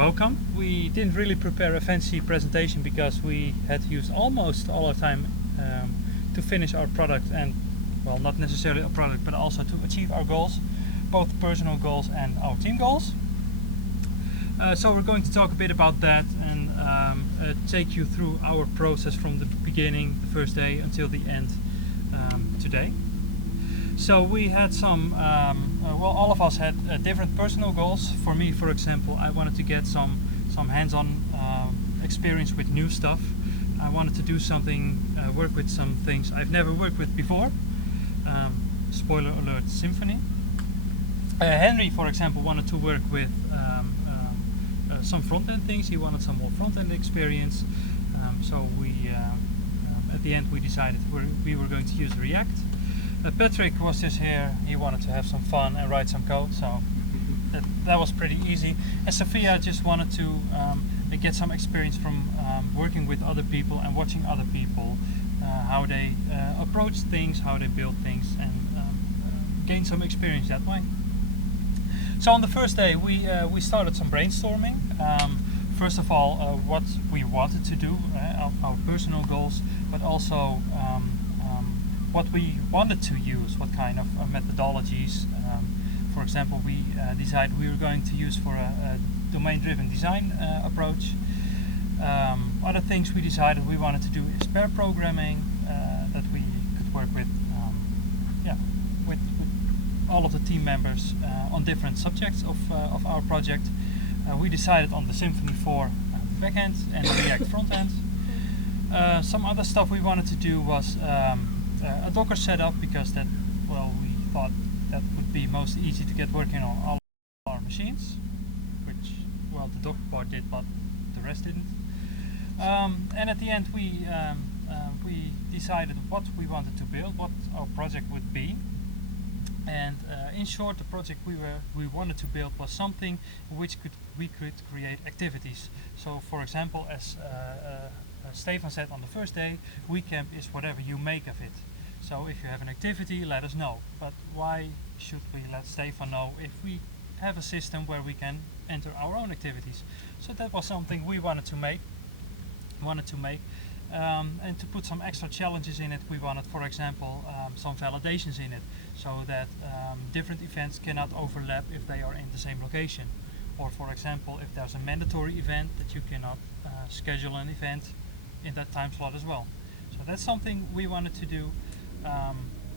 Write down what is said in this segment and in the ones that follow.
welcome. We didn't really prepare a fancy presentation because we had to use almost all our time to finish our product, and well, not necessarily our product but also to achieve our goals, both personal goals and our team goals. So we're going to talk a bit about that and take you through our process from the beginning, the first day, until the end today. So we had some, well, all of us had different personal goals. For me, for example, I wanted to get some hands-on experience with new stuff. I wanted to do something, work with some things I've never worked with before. Spoiler alert, Symfony. Henry, for example, wanted to work with some front-end things. He wanted some more front-end experience. So we, at the end, we decided we were going to use React. Patrick was just here. He wanted to have some fun and write some code, so that was pretty easy. And Sophia just wanted to get some experience from working with other people and watching other people, how they approach things, how they build things, and gain some experience that way. So on the first day we started some brainstorming. First of all, what we wanted to do, our personal goals, but also what we wanted to use, what kind of methodologies. For example, we decided we were going to use for a domain-driven design approach. Other things we decided we wanted to do is pair programming, that we could work with, with all of the team members on different subjects of our project. We decided on the Symfony 4 backend and the React frontend. Some other stuff we wanted to do was a Docker setup, because that, well, we thought that would be most easy to get working on all our machines, which, well, the Docker part did, but the rest didn't. And at the end we decided what we wanted to build, what our project would be. And in short, the project we wanted to build was something which we could create activities. So, for example, as Stefan said on the first day, WeCamp is whatever you make of it. So if you have an activity, let us know. But why should we let Stefan know if we have a system where we can enter our own activities? So that was something we wanted to make. And to put some extra challenges in it, we wanted, for example, some validations in it, so that different events cannot overlap if they are in the same location. Or, for example, if there's a mandatory event, that you cannot schedule an event in that time slot as well. So that's something we wanted to do.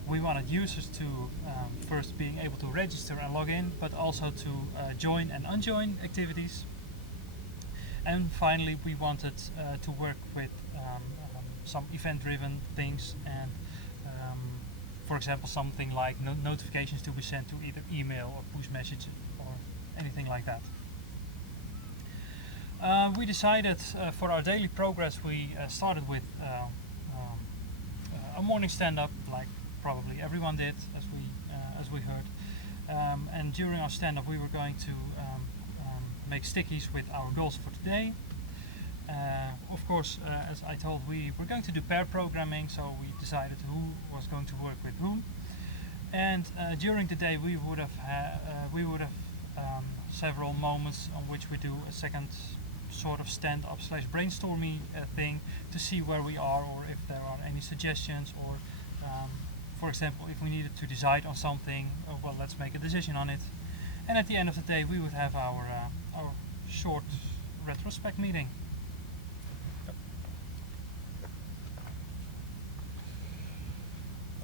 We wanted users to first being able to register and log in, but also to join and unjoin activities. And finally, we wanted to work with some event-driven things, and for example, something like notifications to be sent to either email or push messages or anything like that. We decided for our daily progress, we started with a morning stand-up, like probably everyone did, as we heard. And during our stand-up, we were going to make stickies with our goals for today. Of course, as I told, we were going to do pair programming, so we decided who was going to work with whom. And during the day, we would have several moments on which we do a second sort of stand-up / brainstorming thing to see where we are, or if there are any suggestions, or for example, if we needed to decide on something, well, let's make a decision on it. And at the end of the day, we would have our short retrospect meeting.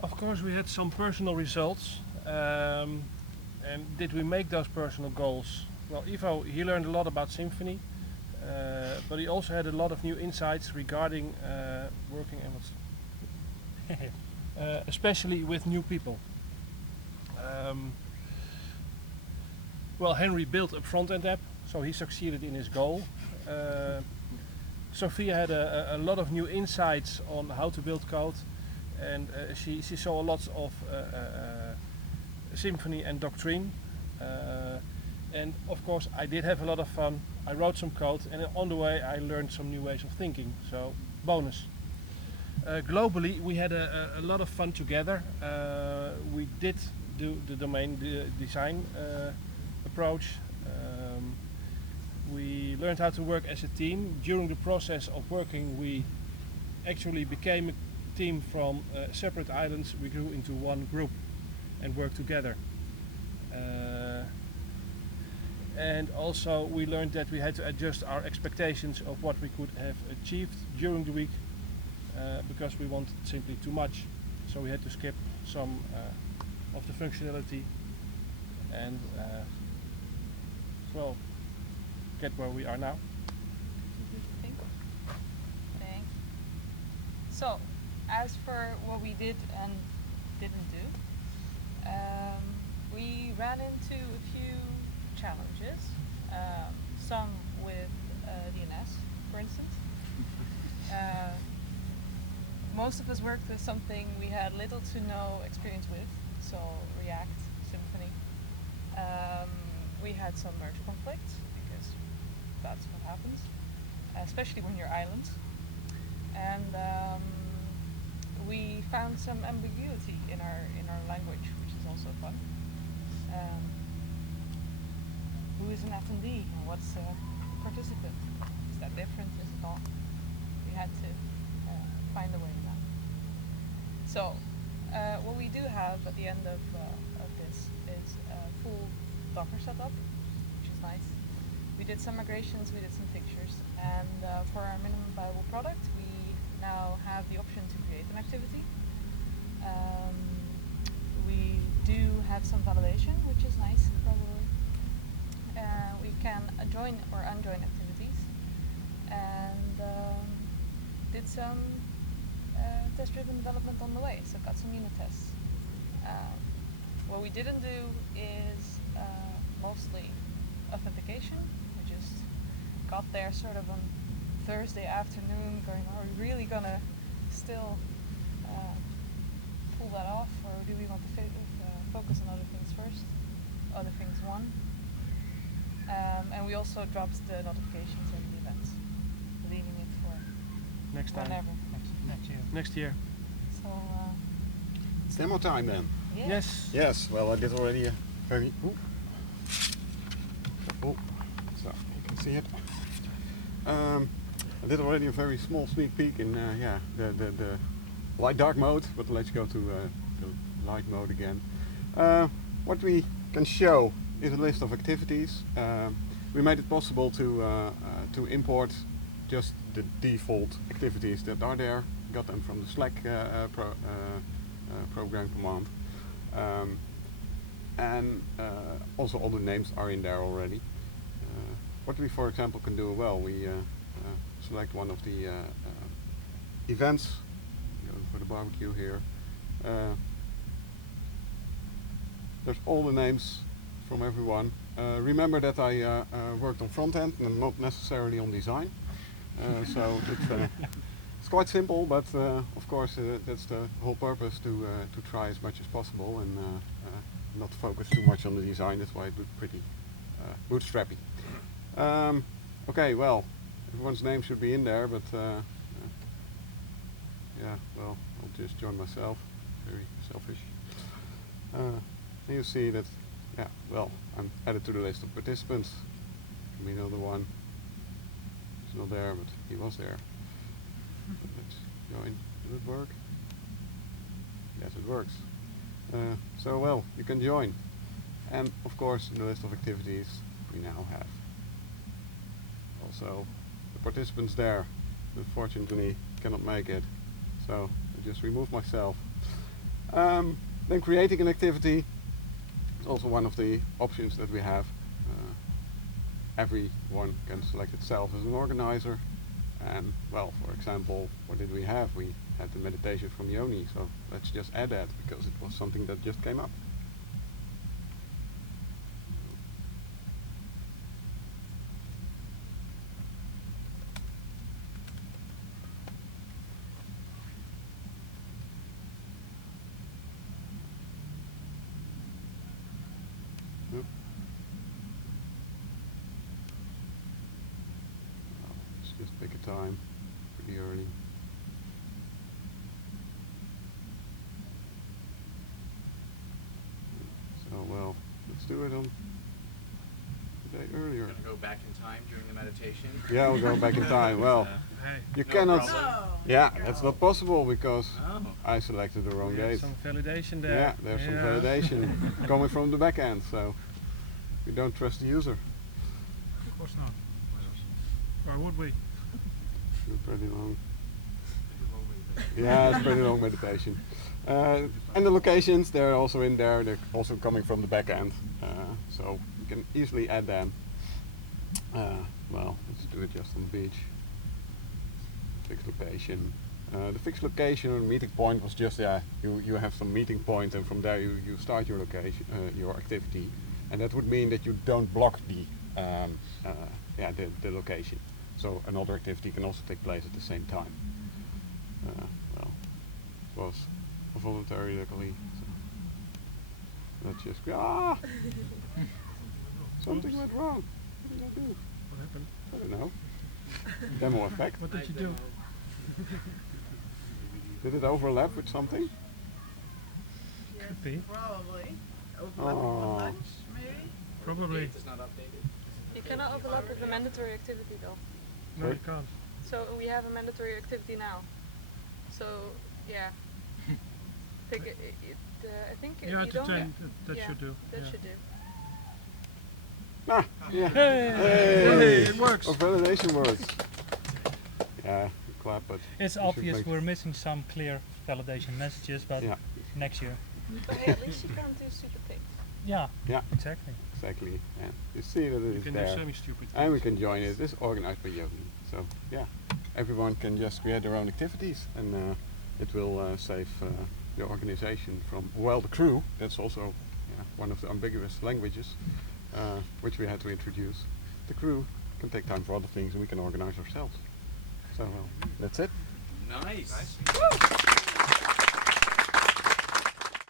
Of course, we had some personal results. And did we make those personal goals? Well, Ivo, he learned a lot about Symfony, but he also had a lot of new insights regarding working especially with new people. Well, Henry built a front-end app, so he succeeded in his goal. Sophia had a lot of new insights on how to build code, and she saw a lot of Symfony and Doctrine. And of course, I did have a lot of fun. I wrote some code, and on the way I learned some new ways of thinking, so bonus. Globally, we had a lot of fun together. We did do the domain design approach. We learned how to work as a team. During the process of working, we actually became a team from separate islands. We grew into one group and worked together. And also we learned that we had to adjust our expectations of what we could have achieved during the week because we wanted simply too much. So we had to skip some of the functionality and well, get where we are now. Thanks. So, as for what we did and didn't do, we ran into a few challenges. Some with DNS, for instance. Most of us worked with something we had little to no experience with, so React, Symfony. We had some merge conflicts because that's what happens, especially when you're islands. And we found some ambiguity in our language, which is also fun. Who is an attendee and what's a participant? Is that different? Is it not? We had to find a way to that. So, what we do have at the end of this is a full Docker setup, which is nice. We did some migrations, we did some fixtures, and for our minimum viable product, we now have the option to create an activity. We do have some validation, which is nice, probably. We can join or unjoin activities, and did some test-driven development on the way, so got some unit tests. What we didn't do is mostly authentication. We just got there sort of on Thursday afternoon going, are we really gonna still pull that off, or do we want to focus on other things first? Other things won. And we also dropped the notifications and the events, leaving it for Next time. whenever. Next year. So, It's demo time then. yeah. Yes. Yes, well I did already a very... Oh, so you can see it. I did already a very small sneak peek in the light dark mode, but let's go to the light mode again. What we can show is a list of activities. We made it possible to import just the default activities that are there. Got them from the Slack program command. And also all the names are in there already. What we, for example, can do well, we select one of the events, go for the barbecue here. There's all the names from everyone. Remember that I worked on front end and not necessarily on design. So it's quite simple, but of course that's the whole purpose, to try as much as possible and not focus too much on the design. That's why it looked pretty bootstrappy. Okay, well, everyone's name should be in there, but yeah, well, I'll just join myself. Very selfish. And you see that, yeah, well, I'm added to the list of participants. Give me another one. He's not there, but he was there. Let's join. Does it work? Yes, it works. So, well, you can join. And of course, in the list of activities, we now have also the participants there. Unfortunately, cannot make it. So, I just remove myself. Then creating an activity is also one of the options that we have. Everyone can select itself as an organizer. And, well, for example, what did we have? We had the meditation from Yoni, so let's just add that because it was something that just came up. Yep. Well, let's just pick a time pretty early. So, well, let's do it on the day earlier. Gonna go back in time during the meditation. Yeah, we'll go back in time. Well, Hey, you No cannot. problem. Yeah, that's not possible because Oh. I selected the wrong we have date. some validation there. Yeah, there's some validation coming from the back end, so we don't trust the user. Of course not. Or would we? It's pretty long. Yeah, it's pretty long meditation. And the locations, they're also in there. They're also coming from the back end, so you can easily add them. Well, let's do it just on the beach. Fixed location. The fixed location or meeting point was just you have some meeting point, and from there you start your location, your activity, and that would mean that you don't block the location. So another activity can also take place at the same time. Well, it was voluntary luckily. So let's just something went wrong. What did I do? What happened? I don't know. Demo effect. What did you do? Did it overlap with something? Could be. Probably. Oh. Overlap much, maybe? Probably. Date is not updated. You cannot overlap with a mandatory activity though. No, you can't. So we have a mandatory activity now. So yeah. I think You you have to don't. change. That yeah, should do. That Yeah. should do. Ah, yeah. Hey! Hey! It works. Our validation works. Yeah, we clap, but It's we should obvious make- we're missing some clear validation messages, but Yeah, next year. But hey, at least you can't do stupid things. Yeah, yeah, exactly. exactly. And you see that it You is can do there, semi-stupid and we things. can join it. It's organized by Yogi, so yeah, everyone can just create their own activities, and it will save the organization from the crew. That's also one of the ambiguous languages which we had to introduce. The crew can take time for other things, and we can organize ourselves. So that's it. Nice. Woo!